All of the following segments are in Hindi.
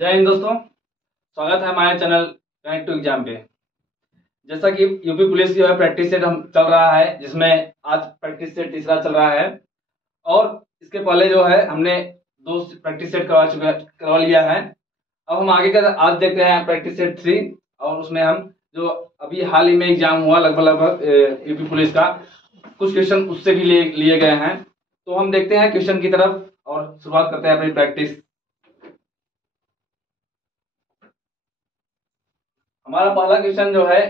जय हिंद दोस्तों, स्वागत है हमारे चैनल कनेक्ट टू एग्जाम पे। जैसा कि यूपी पुलिस की जो है प्रैक्टिस सेट हम चल रहा है, जिसमें आज प्रैक्टिस सेट तीसरा चल रहा है और इसके पहले जो है हमने दो प्रैक्टिस सेट करवा लिया है। अब हम आगे का आज देखते हैं प्रैक्टिस सेट 3 और उसमें हम जो अभी हाल ही में एग्जाम हुआ लगभग यूपी पुलिस का कुछ क्वेश्चन उससे भी लिए गए हैं। तो हम देखते हैं क्वेश्चन की तरफ और शुरुआत करते हैं अपनी प्रैक्टिस। हमारा पहला क्वेश्चन जो है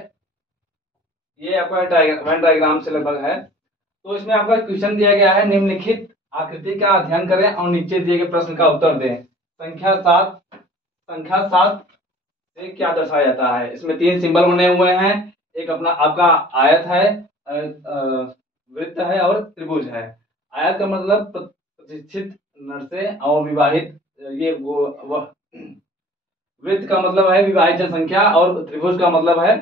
ये आपका वेन डायग्राम से लगभग है। तो इसमें आपका क्वेश्चन दिया गया है, निम्नलिखित आकृति का अध्ययन करें और नीचे दिए गए प्रश्न का उत्तर दें। संख्या 7 से क्या दर्शाया जाता है। इसमें 3 सिंबल बने हुए हैं, एक अपना आपका आयत है, वृत्त है और त्रिभुज है। आयत का मतलब प्रतिष्ठित नर्से और विवाहित, ये वो वृत्त का मतलब है विवाहित जनसंख्या और त्रिभुज का मतलब है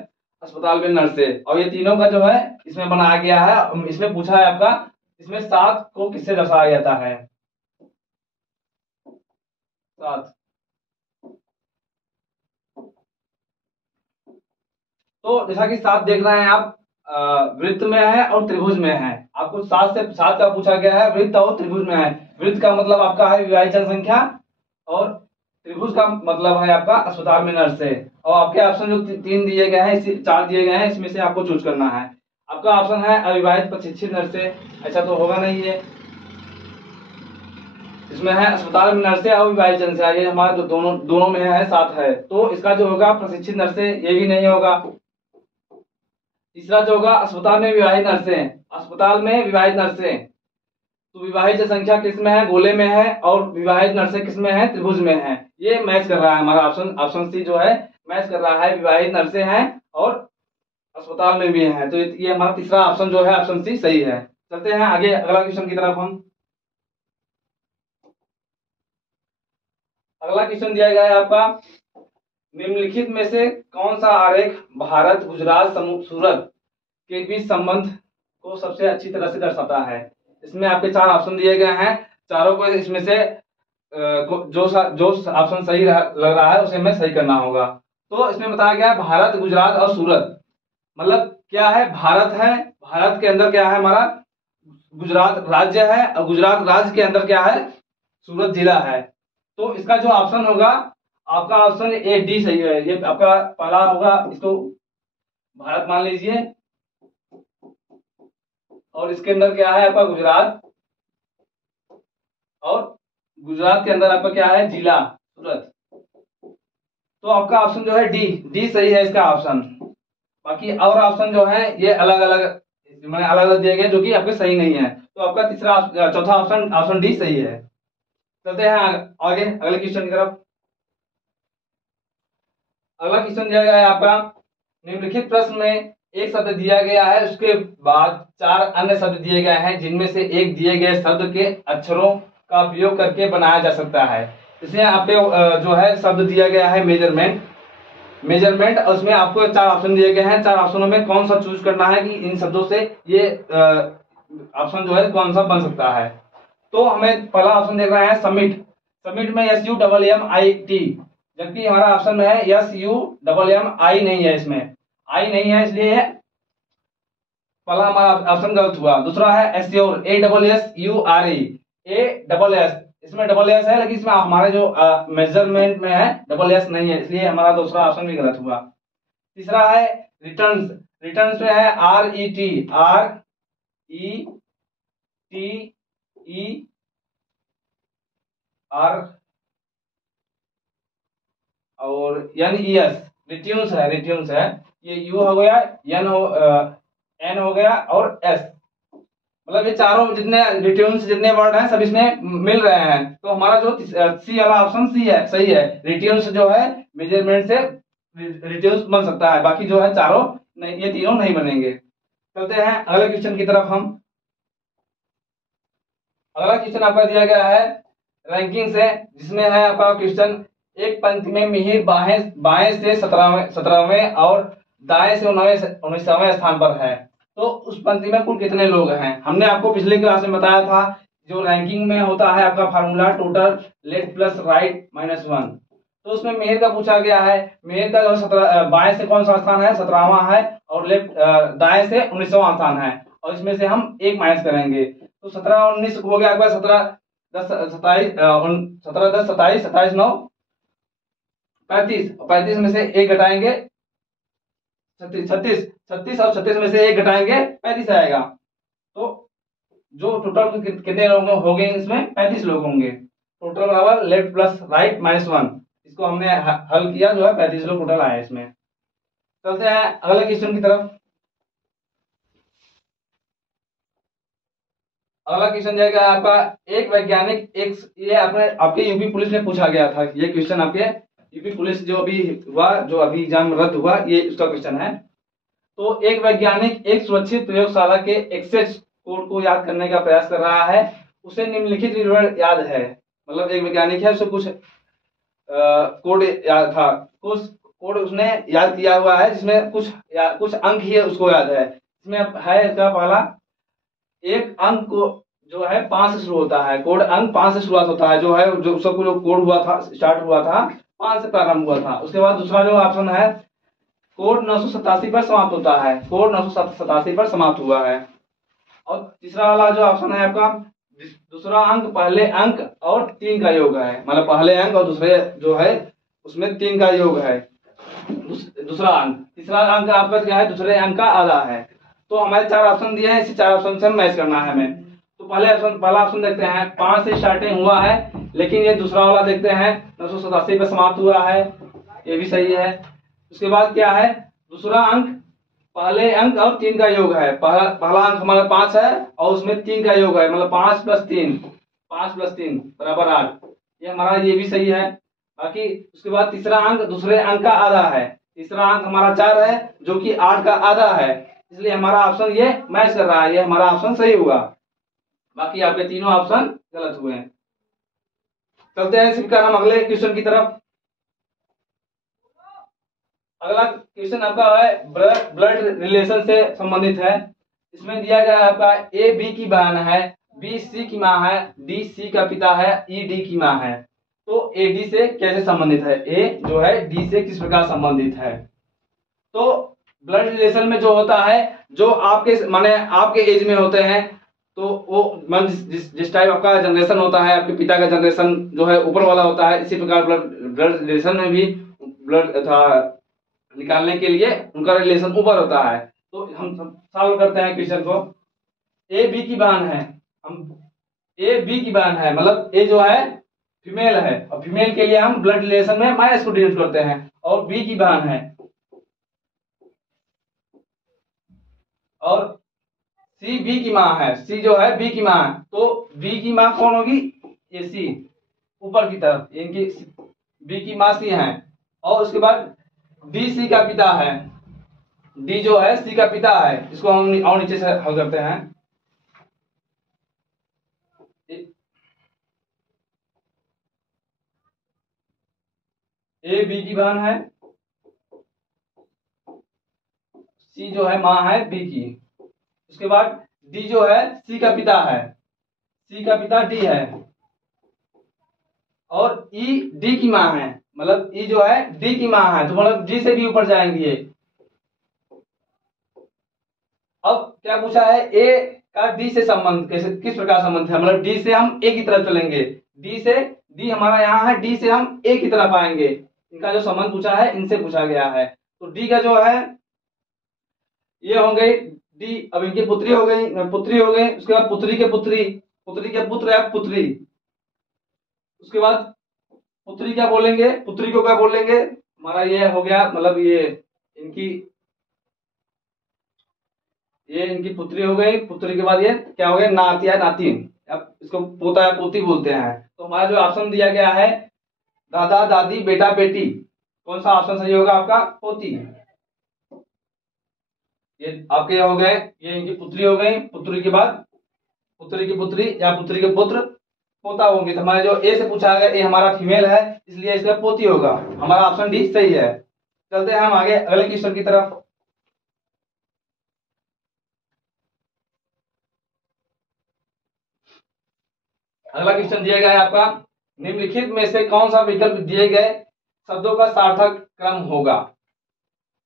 अस्पताल में नर्से। और ये तीनों का जो है इसमें बनाया गया है। इसमें पूछा है आपका, इसमें 7 को किससे दर्शाया जाता है। 7 तो जैसा कि 7 देख रहे हैं आप, वृत्त में है और त्रिभुज में है। आपको 7 का पूछा गया है, वृत्त और त्रिभुज में है। वृत्त का मतलब आपका है विवाहित जनसंख्या और त्रिभुज का मतलब है आपका अस्पताल में नर्स है। और आपके ऑप्शन जो 3 दिए गए हैं, 4 दिए गए हैं, इसमें से आपको चूज करना है। आपका ऑप्शन है अविवाहित प्रशिक्षित नर्से, ऐसा तो होगा नहीं है। इसमें है अस्पताल में नर्से और विवाहित जनसंख्या, ये हमारा तो दोनों में है, 7 है। तो इसका जो होगा प्रशिक्षित नर्से, ये भी नहीं होगा। तीसरा जो होगा अस्पताल में विवाहित नर्से, अस्पताल में विवाहित नर्से, तो विवाहित जनसंख्या किस में है, गोले में है, और विवाहित नर्से किस में है, त्रिभुज में है। ये मैच कर रहा है हमारा ऑप्शन सी जो है मैच कर रहा है, विवाहित नर्से हैं और अस्पताल में भी है। तो ये हमारा तीसरा ऑप्शन जो है ऑप्शन सी सही है। चलते हैं आगे अगला क्वेश्चन की तरफ। हम अगला क्वेश्चन दिया गया है आपका, निम्नलिखित में से कौन सा आरेख भारत गुजरात सूरत के बीच संबंध को सबसे अच्छी तरह से दर्शाता है। इसमें आपके 4 ऑप्शन दिए गए हैं, चारों को इसमें से जो ऑप्शन सही लग रहा है उसे हमें सही करना होगा। तो इसमें बताया गया है भारत गुजरात और सूरत, मतलब क्या है, भारत है, भारत के अंदर क्या है हमारा गुजरात राज्य है, और गुजरात राज्य के अंदर क्या है सूरत जिला है। तो इसका जो ऑप्शन होगा आपका ऑप्शन ए डी सही है। ये आपका पहला होगा, इसको भारत मान लीजिए, और इसके अंदर क्या है आपका गुजरात, और गुजरात के अंदर आपका क्या है जिला सूरत। तो आपका ऑप्शन जो है डी सही है इसका ऑप्शन। बाकी और ऑप्शन जो है ये अलग अलग मैंने अलग अलग दिए गए जो कि आपके सही नहीं है। तो आपका चौथा ऑप्शन डी सही है। चलते हैं आगे अगले क्वेश्चन की तरफ। अगला क्वेश्चन दिया गया है आपका, निम्नलिखित प्रश्न में एक शब्द दिया गया है, उसके बाद 4 अन्य शब्द दिए गए हैं, जिनमें से एक दिए गए शब्द के अक्षरों का उपयोग करके बनाया जा सकता है। इसमें आपके जो है शब्द दिया गया है मेजरमेंट, और उसमें आपको 4 ऑप्शन दिए गए हैं। 4 ऑप्शनों में कौन सा चूज करना है कि इन शब्दों से ये ऑप्शन जो है कौन सा बन सकता है। तो हमें पहला ऑप्शन देख रहे हैं समिट में SUMMIT, जबकि हमारा ऑप्शन में है SUMMI नहीं है, इसमें आई नहीं है, इसलिए पहला हमारा ऑप्शन गलत हुआ। दूसरा है एस्योर, ASSURE, इसमें डबल एस है, लेकिन इसमें हमारे जो मेजरमेंट में है डबल एस नहीं है, इसलिए हमारा दूसरा ऑप्शन भी गलत हुआ। तीसरा है रिटर्न्स में है RETER और NES, रिट्यून्स है। ये यू हो गया, एन हो गया और एस, मतलब ये चारों जितने रिट्यून्स जितने वर्ड हैं सब इसमें मिल रहे हैं। तो हमारा जो सी वाला ऑप्शन सी है सही है। रिट्यून्स जो है मेजरमेंट से रिट्यून्स बन सकता है, बाकी जो है चारों नहीं, ये तीनों नहीं बनेंगे। चलते हैं अगले क्वेश्चन की तरफ। हम अगला क्वेश्चन आपका दिया गया है रैंकिंग से, जिसमें है आपका क्वेश्चन, एक पंक्ति में मिहिर बाएं से 17वें और दाएं से 19वें स्थान पर है, तो उस पंक्ति में कुल कितने लोग हैं। हमने आपको पिछले क्लास में बताया था, जो रैंकिंग में होता है आपका formula total left plus right -1। तो उसमें मेहर का पूछा गया है। मेहर का जो 17 बाएं से कौन सा स्थान है, 17वां है, और लेफ्ट दाएं से 19वां स्थान है, और इसमें से हम एक माइनस करेंगे। तो 17 और 19 हो गया आपका 17 10 27 17 10 27 27 9 35, 35 में से एक घटाएंगे 36 36 36 और 36 में से एक घटाएंगे 35 आएगा। तो जो टोटल कितने लोग हो गए इसमें, 35 लोग होंगे। टोटल बराबर लेफ्ट प्लस राइट माइनस 1, इसको हमने हल किया, जो है 35 लोग टोटल आए इसमें। चलते हैं अगले क्वेश्चन की तरफ। अगला क्वेश्चन जाएगा आपका, एक वैज्ञानिक एक, ये आपने आपके यूपी पुलिस में पूछा गया था ये क्वेश्चन, आपके यूपी पुलिस जो अभी हुआ, जो अभी एग्जाम रद्द हुआ, ये उसका क्वेश्चन है। तो एक वैज्ञानिक एक सुरक्षित प्रयोगशाला के एक्सेस कोड को याद करने का प्रयास कर रहा है, उसे निम्नलिखित विवरण याद है। मतलब एक वैज्ञानिक है, उसे कुछ कोड याद था, कुछ कोड उसने याद किया हुआ है, जिसमें कुछ अंक ही है उसको याद है। इसमें है इसका पहला, एक अंक को जो है 5 से शुरू होता है, कोड अंक 5 से शुरुआत होता है, जो है जो सब जो कोड हुआ था, स्टार्ट हुआ था 5 से प्रारंभ हुआ था। उसके बाद दूसरा जो ऑप्शन है, कोड 987 पर समाप्त होता है, कोड 987 पर समाप्त हुआ है। और तीसरा वाला जो ऑप्शन है आपका, दूसरा अंक पहले अंक और 3 का योग है, मतलब पहले अंक और दूसरे जो है उसमें 3 का योग है दूसरा अंक। तीसरा अंक आपका क्या है, दूसरे अंक का आधा है। तो हमारे 4 ऑप्शन दिए हैं, इसी 4 ऑप्शन से मैच करना है हमें। तो पहला ऑप्शन देखते हैं, 5 से स्टार्टिंग हुआ है, लेकिन ये दूसरा वाला देखते हैं 987 पे समाप्त हुआ है, ये भी सही है। उसके बाद क्या है, दूसरा अंक पहले अंक और 3 का योग है, पहला अंक हमारा 5 है और उसमें 3 का योग है, मतलब 5 + 3 बराबर 8, ये हमारा ये भी सही है। बाकी उसके बाद तीसरा अंक दूसरे अंक का आधा है, तीसरा अंक हमारा 4 है जो कि 8 का आधा है, इसलिए हमारा ऑप्शन ये मैच कर रहा है, ये हमारा ऑप्शन सही हुआ। बाकी आपके तीनों ऑप्शन गलत हुए हैं। चलते हैं इसका हम अगले क्वेश्चन की तरफ। अगला क्वेश्चन आपका है ब्लड रिलेशन से संबंधित है। इसमें दिया गया है आपका, ए बी की बहन है, बी सी की माँ है, डी सी का पिता है, ई डी की माँ है। तो ए डी से कैसे संबंधित है, ए जो है डी से किस प्रकार संबंधित है। तो ब्लड रिलेशन में जो होता है, जो आपके माने आपके एज में होते हैं, तो वो मान जिस टाइप आपका जनरेशन होता है, आपके पिता का जनरेशन जो है ऊपर वाला होता है, इसी प्रकार ब्लड रिलेशन में भी ब्लड था निकालने के लिए उनका रिलेशन ऊपर होता है। तो हम सॉल्व करते हैं क्वेश्चन को। ए बी की बहन है, हम ए बी की बहन है, मतलब ए जो है फीमेल है, और फीमेल के लिए हम ब्लड रिलेशन में माइनस को डिनोट करते हैं, और बी की बहन है, और सी बी की माँ है, सी जो है बी की माँ है, तो बी की माँ कौन होगी, ये सी ऊपर की तरफ, इनकी बी की माँ सी है। और उसके बाद डी सी का पिता है, डी जो है सी का पिता है, इसको हम और नीचे से हल करते हैं। ए बी की बहन है, सी जो है माँ है बी की। उसके बाद डी जो है सी का पिता है, सी का पिता डी है, और ई डी की माँ है, मतलब ई जो है डी की माँ है, तो मतलब डी से भी ऊपर जाएंगे। अब क्या पूछा है, ए का डी से संबंध कैसे किस प्रकार संबंध है, मतलब डी से हम ए की तरफ चलेंगे, डी से डी हमारा यहाँ है, डी से हम ए की तरफ आएंगे, इनका जो संबंध पूछा है इनसे पूछा गया है। तो डी का जो है ये हो गई डी, अब इनकी पुत्री हो गई, उसके बाद पुत्री के पुत्र है पुत्री। उसके बाद पुत्री क्या बोलेंगे, पुत्री को क्या बोलेंगे, हमारा ये हो गया, मतलब इनकी ये इनकी पुत्री हो गई, पुत्री के बाद ये क्या हो गया, नाती या नातिन, अब इसको पोता या पोती बोलते हैं। तो हमारा जो ऑप्शन दिया गया है, दादा दादी बेटा बेटी, कौन सा ऑप्शन सही होगा आपका, पोती। ये आपके हो गए, ये इनकी पुत्री हो गई, पुत्री के बाद पुत्री की पुत्री या पुत्री के पुत्र पोता होंगे। तो हमारे जो ए से पूछा गया, ए हमारा फीमेल है, इसलिए इसका पोती होगा, हमारा ऑप्शन डी सही है। चलते हैं हम आगे अगले क्वेश्चन की तरफ। अगला क्वेश्चन दिया गया है आपका, निम्नलिखित में से कौन सा विकल्प दिए गए शब्दों का सार्थक क्रम होगा।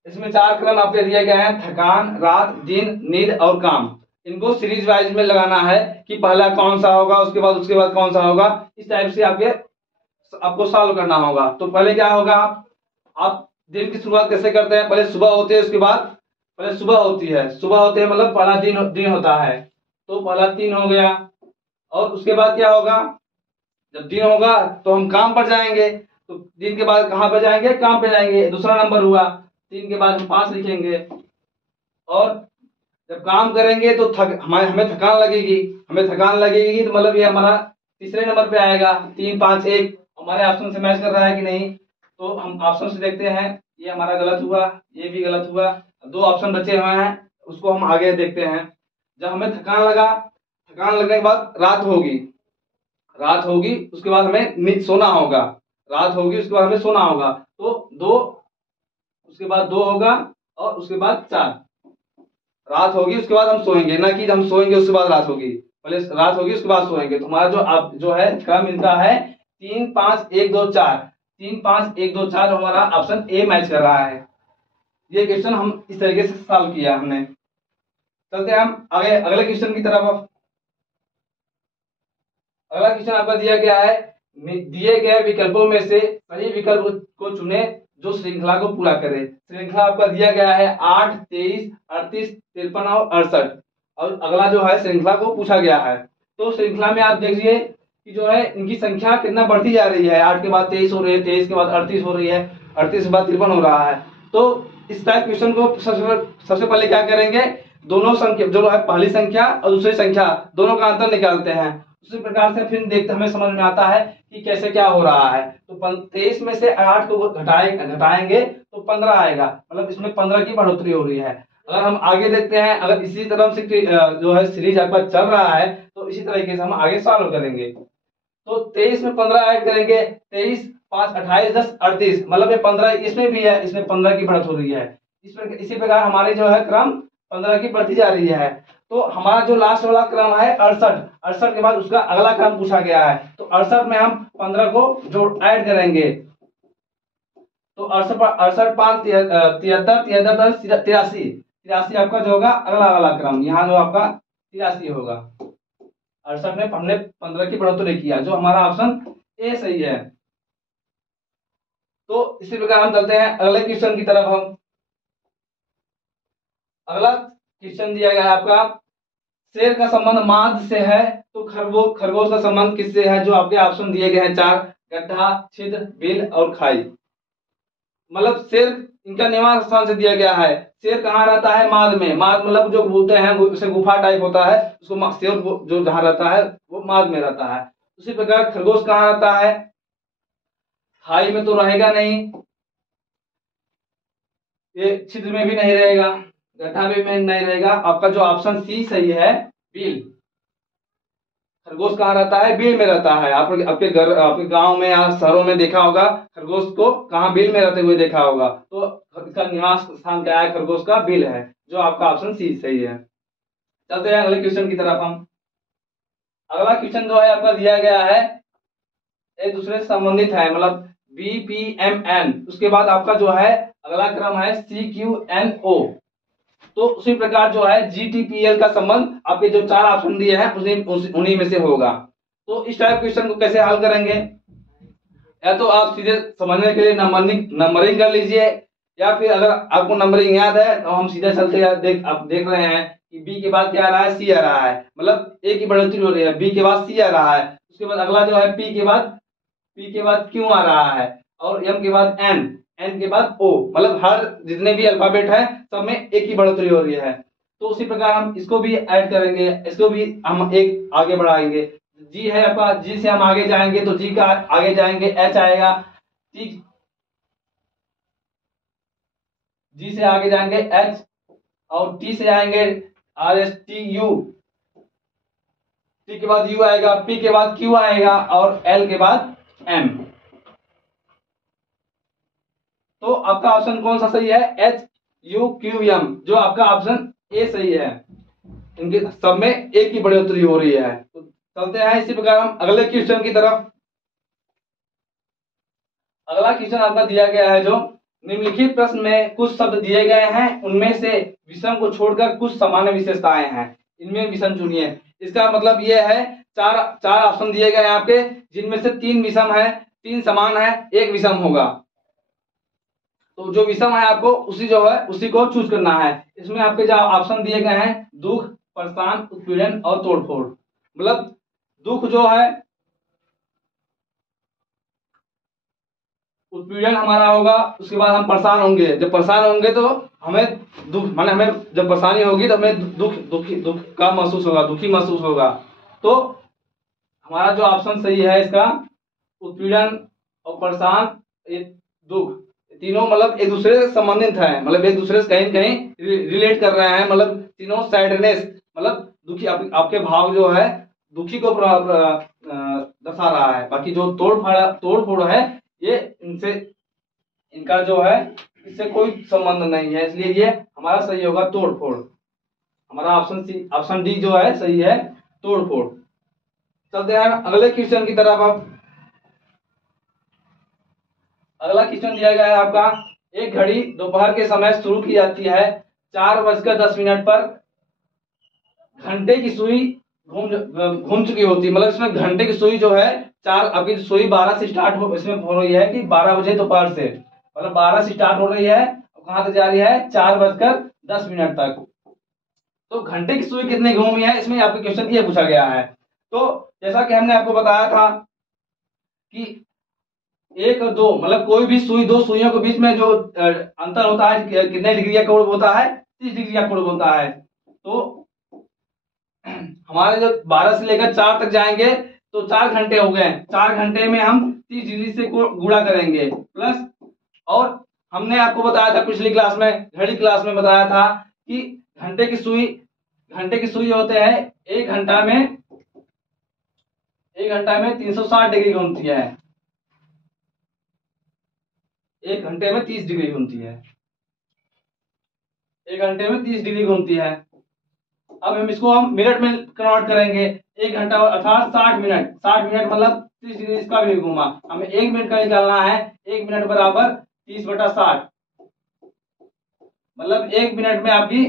इसमें 4 क्रम आपके दिए गए हैं, थकान, रात, दिन, नींद और काम। इनको सीरीज वाइज में लगाना है कि पहला कौन सा होगा, उसके बाद कौन सा होगा। इस टाइप से आपको सॉल्व करना होगा। तो पहले क्या होगा, आप दिन की शुरुआत कैसे करते हैं, पहले सुबह होती है, उसके बाद पहले सुबह होती है, सुबह होते हैं मतलब पहला दिन होता है, तो पहला 3 हो गया। और उसके बाद क्या होगा, जब दिन होगा तो हम काम पर जाएंगे, तो दिन के बाद कहाँ पर जाएंगे, काम पे जाएंगे, दूसरा नंबर हुआ। 3 के बाद हम 5 लिखेंगे। और जब काम करेंगे तो हमें थकान लगेगी, तो मतलब ये हमारा तीसरे नंबर पे आएगा। 3 5 1 हमारे ऑप्शन से मैच कर रहा है कि नहीं, तो हम ऑप्शन से देखते हैं। ये हमारा गलत हुआ, ये भी गलत हुआ, 2 ऑप्शन बचे हुए हैं, उसको हम आगे देखते हैं। जब हमें थकान लगने के बाद रात होगी, उसके बाद हमें सोना होगा, रात होगी उसके बाद हमें सोना होगा। तो 2, उसके बाद 2 होगा, और उसके बाद 4। रात होगी उसके बाद हम सोएंगे, ना कि हम सोएंगे उसके बाद रात होगी, पहले रात होगी उसके बाद सोएंगे। तो हमारा जो है क्रम इनका है 3 5 1 2 4। 3 5 1 2 4 हमारा ऑप्शन ए मैच कर रहा है। ये क्वेश्चन हम इस तरीके से सॉल्व किया हमने। चलते हैं हम आगे अगले क्वेश्चन की तरफ। अगला क्वेश्चन आपका दिया गया है, दिए गए विकल्पों में से सही विकल्प को चुने जो श्रृंखला को पूरा करे। श्रृंखला आपका दिया गया है 8 23 38 53 और 68, और अगला जो है श्रृंखला को पूछा गया है। तो श्रृंखला में आप देखिए कि जो है इनकी संख्या कितना बढ़ती जा रही है। 8 के बाद 23 हो रही है, 23 के बाद 38 हो रही है, 38 के बाद 53 हो रहा है। तो इस टाइप क्वेश्चन को सबसे पहले क्या करेंगे, दोनों संख्या जो है पहली संख्या और दूसरी संख्या दोनों का अंतर निकालते हैं। उसी प्रकार से फिर देखते हमें समझ में आता है कि कैसे क्या हो रहा है। तो 23 में से 8 को घटाएंगे तो 15 आएगा, मतलब इसमें 15 की बढ़ोतरी हो रही है। अगर हम आगे देखते हैं, अगर इसी तरह से जो है सीरीज आपका चल रहा है, तो इसी तरीके से हम आगे सॉल्व करेंगे। तो 23 में 15 ऐड करेंगे, 23 5 28 10 38, मतलब ये 15 इसमें भी है, इसमें 15 की बढ़त हो रही है। इसी प्रकार हमारी जो है क्रम 15 की बढ़ती जा रही है। तो हमारा जो लास्ट वाला क्रम है 68 के बाद उसका अगला क्रम पूछा गया है। तो 68 में हम 15 को जो ऐड करेंगे, तो 68 5 73 73 83 आपका जो होगा अगला क्रम, यहाँ जो आपका 83 होगा। 68 में हमने 15 की बढ़ोतरी किया, जो हमारा ऑप्शन ए सही है। तो इसी प्रकार हम चलते हैं अगले क्वेश्चन की तरफ। हम अगला क्वेश्चन दिया गया है आपका, शेर का संबंध माद से है तो खरगोश का संबंध किससे है। जो आपके ऑप्शन दिए गए हैं 4, गड्ढा, छिद्र, बिल और खाई। मतलब शेर इनका निवास स्थान से दिया गया है। शेर कहाँ रहता है, माद में। माद मतलब जो बोलते हैं उसे गुफा टाइप होता है, उसको शेर जो जहाँ रहता है वो माद में रहता है। उसी प्रकार खरगोश कहाँ रहता है, खाई में तो रहेगा नहीं, ये छिद्र में भी नहीं रहेगा, गड्ढा में नहीं रहेगा। आपका जो ऑप्शन सी सही है, बिल। खरगोश कहाँ रहता है, बिल में रहता है। आपके गांव में या शहरों में देखा होगा खरगोश को, कहाँ बिल में रहते हुए देखा होगा। तो इसका निवास स्थान क्या है, खरगोश का बिल है, जो आपका ऑप्शन सी सही है। चलते हैं अगले क्वेश्चन की तरफ। हम अगला क्वेश्चन जो है आपका दिया गया है, एक दूसरे से संबंधित है, मतलब BPMN, उसके बाद आपका जो है अगला क्रम है CQNO। तो उसी प्रकार जो है GTPL का संबंध आपके जो 4 ऑप्शन दिए हैं उन्हीं में से होगा। तो इस टाइप क्वेश्चन को कैसे हल करेंगे, या तो आप सीधे समझने के लिए नंबरिंग कर लीजिए, या फिर अगर आपको नंबरिंग याद है तो हम सीधे चलते हैं। आप देख रहे हैं कि B के बाद क्या आ रहा है, C आ रहा है, मतलब A की बढ़ोतरी हो रही है, B के बाद C आ रहा है, उसके बाद अगला जो है P के बाद Q आ रहा है, और M के बाद N के बाद O, मतलब हर जितने भी अल्फाबेट है सब में एक ही बढ़ोतरी हो रही है। तो उसी प्रकार हम इसको भी ऐड करेंगे, इसको भी हम एक आगे बढ़ाएंगे। G है आपका, G से हम आगे जाएंगे तो G का आगे जाएंगे H आएगा, G से आगे जाएंगे H, और T से आएंगे RSTU, T के बाद U आएगा, P के बाद Q आएगा, और L के बाद M। तो आपका ऑप्शन कौन सा सही है, HUQM, जो आपका ऑप्शन ए सही है। इनके सब में एक की बढ़ोतरी हो रही है। तो चलते हैं इसी प्रकार हम अगले क्वेश्चन की तरफ। अगला क्वेश्चन आपका दिया गया है, जो निम्नलिखित प्रश्न में कुछ शब्द दिए गए हैं, उनमें से विषम को छोड़कर कुछ सामान्य विशेषताएं हैं, इनमें विषम चुनिए। इसका मतलब ये है, चार ऑप्शन दिए गए हैं आपके, जिनमें से 3 विषम है, 3 समान है, 1 विषम होगा। तो जो विषम है आपको उसी को चूज करना है। इसमें आपके जो ऑप्शन दिए गए हैं, दुख, परेशान, उत्पीड़न और तोड़फोड़। मतलब दुख जो है, उत्पीड़न हमारा होगा, उसके बाद हम परेशान होंगे। जब परेशान होंगे तो हमें दुख, माने हमें जब परेशानी होगी तो हमें दुख का महसूस होगा, दुखी महसूस होगा। तो हमारा जो ऑप्शन सही है इसका, उत्पीड़न और परेशान, ये दुख, तीनों मतलब एक दूसरे से संबंधित है, मतलब एक दूसरे से कहीं कहीं रिलेट कर रहे हैं। मतलब तीनों सैडनेस, मतलब दुखी, आपके भाव जो है दुखी को दर्शा रहा है। बाकी जो तोड़ फोड़ है, ये इनका जो है इससे कोई संबंध नहीं है, इसलिए ये हमारा सही होगा तोड़-फोड़। हमारा ऑप्शन डी जो है सही है, तोड़-फोड़। चलते हैं अगले क्वेश्चन की तरफ। अब अगला क्वेश्चन दिया गया है आपका, एक घड़ी दोपहर के समय शुरू की जाती है, 4:10 पर घंटे की सुई घूम चुकी होती है। मतलब इसमें घंटे की सुई जो है, अभी सुई 12 से स्टार्ट हो, इसमें हो रही है कि 12 बजे दोपहर से, मतलब 12 से स्टार्ट हो रही है, कहां तक जा रही है, 4:10 तक। तो घंटे की सुई कितनी घूमी है, इसमें आपके क्वेश्चन ये पूछा गया है। तो जैसा कि हमने आपको बताया था कि 1 और 2, मतलब कोई भी सुई, 2 सुइयों के बीच में जो अंतर होता है, कितने डिग्री का कोण होता है, 30 डिग्री का कोण होता है। तो हमारे जो 12 से लेकर 4 तक जाएंगे तो 4 घंटे हो गए। 4 घंटे में हम 30 डिग्री से गुणा करेंगे प्लस, और हमने आपको बताया था पिछली क्लास में, घड़ी क्लास में बताया था कि घंटे की सुई होते हैं, 1 घंटा में 360 डिग्री घूमती है, 1 घंटे में 30 डिग्री घूमती है, 1 घंटे में 30 डिग्री घूमती है। अब हम मिनट में कन्वर्ट करेंगे, 1 घंटा अर्थात 60 मिनट, 60 मिनट मतलब 30 डिग्री इसका भी घूमा। हमें 1 मिनट का निकालना है, 1 मिनट बराबर 30/60, मतलब 1 मिनट में आपकी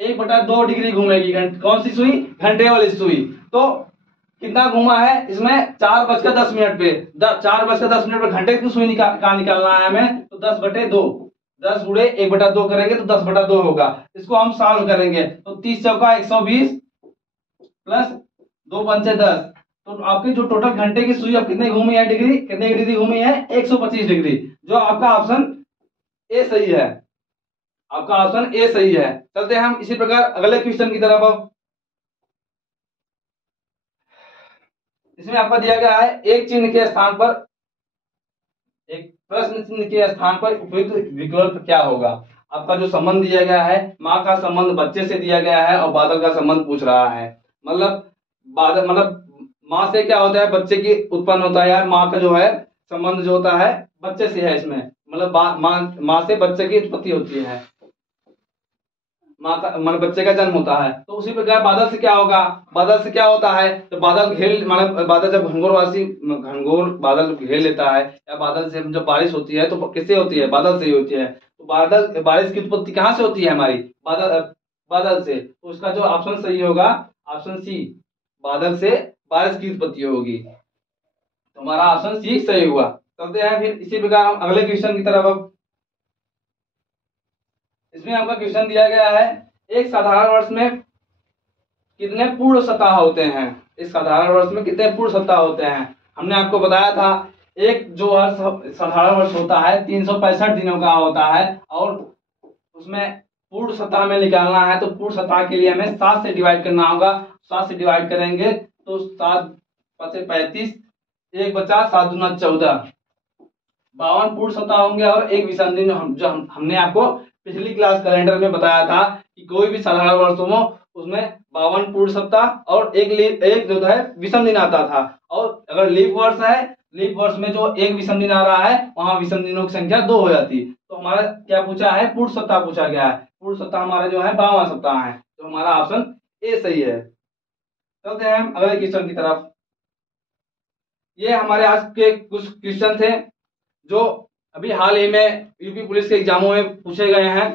1/2 डिग्री घूमेगी। कौन सी सुई, घंटे वाली सुई। तो कितना घूमा है इसमें, 4:10 पे, 4:10 पर घंटे की सुई निकालना है हमें, तो 10/2, 10 गुणे 1/2 करेंगे तो 10/2 होगा। इसको हम सॉल्व करेंगे तो 30 चौका 120 प्लस 2 पंचे 10, तो आपकी जो टोटल घंटे की सुई अब कितने घूमी है, डिग्री, कितने डिग्री घूमी है, 125 डिग्री। जो आपका ऑप्शन ए सही है, आपका ऑप्शन ए सही है। चलते हैं हम इसी प्रकार अगले क्वेश्चन की तरफ। अब इसमें आपका दिया गया है, एक चिन्ह के स्थान पर, एक प्रश्न चिन्ह के स्थान पर उपयुक्त विकल्प क्या होगा। आपका जो संबंध दिया गया है, माँ का संबंध बच्चे से दिया गया है और बादल का संबंध पूछ रहा है। मतलब माँ से क्या होता है, बच्चे की उत्पन्न होता है, माँ का जो है संबंध जो होता है बच्चे से है। इसमें मतलब माँ से बच्चे की उत्पत्ति होती है, माँ का मतलब बच्चे का जन्म होता है। तो उसी प्रकार बादल से क्या होगा, बादल से क्या होता है, तो बादल मतलब बादल जब घनघोर बादल घेर लेता है, या बादल से जब बारिश होती है तो किससे होती है, बादल से ही होती है। तो बारिश की उत्पत्ति कहाँ से होती है हमारी, बादल से। तो उसका जो ऑप्शन सही होगा, ऑप्शन सी, बादल से बारिश की उत्पत्ति होगी। तो हमारा ऑप्शन सी सही हुआ। चलते हैं फिर इसी प्रकार हम अगले क्वेश्चन की तरफ। अब इसमें आपका क्वेश्चन दिया गया है, एक साधारण वर्ष में कितने पूर्ण सप्ताह होते हैं, इस साधारण वर्ष में कितने पूर्ण सप्ताह होते हैं। हमने आपको बताया था, एक जो साधारण वर्ष होता है 365 दिनों का होता है, और उसमें पूर्ण सप्ताह में निकालना है, तो पूर्ण सप्ताह के लिए हमें 7 से डिवाइड करना होगा। 7 से डिवाइड करेंगे तो 7 5 35, 1 बचा, 7 दूना 14, 52 पूर्ण सप्ताह होंगे। और एक विषम दिन हमने आपको पिछली क्लास कैलेंडर में बताया था कि कोई भी साधारण वर्ष हो उसमें 52 पूर्ण सप्ताह और एक जो है विषम दिन आता था। और अगर लीप वर्ष है, लीप वर्ष में जो एक विषम दिन आ रहा है, वहां विषम दिनों की संख्या 2 हो जाती। तो हमारा क्या पूछा है, पूर्ण सप्ताह पूछा गया है। पूर्ण सप्ताह हमारा जो है 52 सप्ताह है, तो हमारा ऑप्शन ए सही है। चलते हैं हम अगले क्वेश्चन की तरफ। ये हमारे आज के कुछ क्वेश्चन थे जो अभी हाल ही में यूपी पुलिस के एग्जामों में पूछे गए हैं,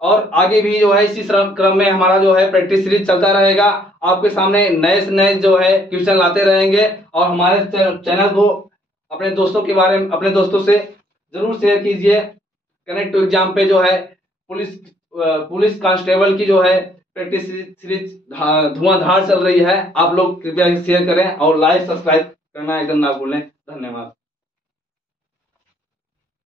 और आगे भी जो है इसी क्रम में हमारा जो है प्रैक्टिस सीरीज चलता रहेगा। आपके सामने नए से नए जो है क्वेश्चन लाते रहेंगे, और हमारे चैनल को अपने दोस्तों के बारे में, अपने दोस्तों से जरूर शेयर कीजिए। कनेक्ट टू एग्जाम पे जो है पुलिस कांस्टेबल की जो है प्रैक्टिस सीरीज धुआंधार चल रही है। आप लोग कृपया शेयर करें और लाइक सब्सक्राइब करना एकदम ना भूलें। धन्यवाद।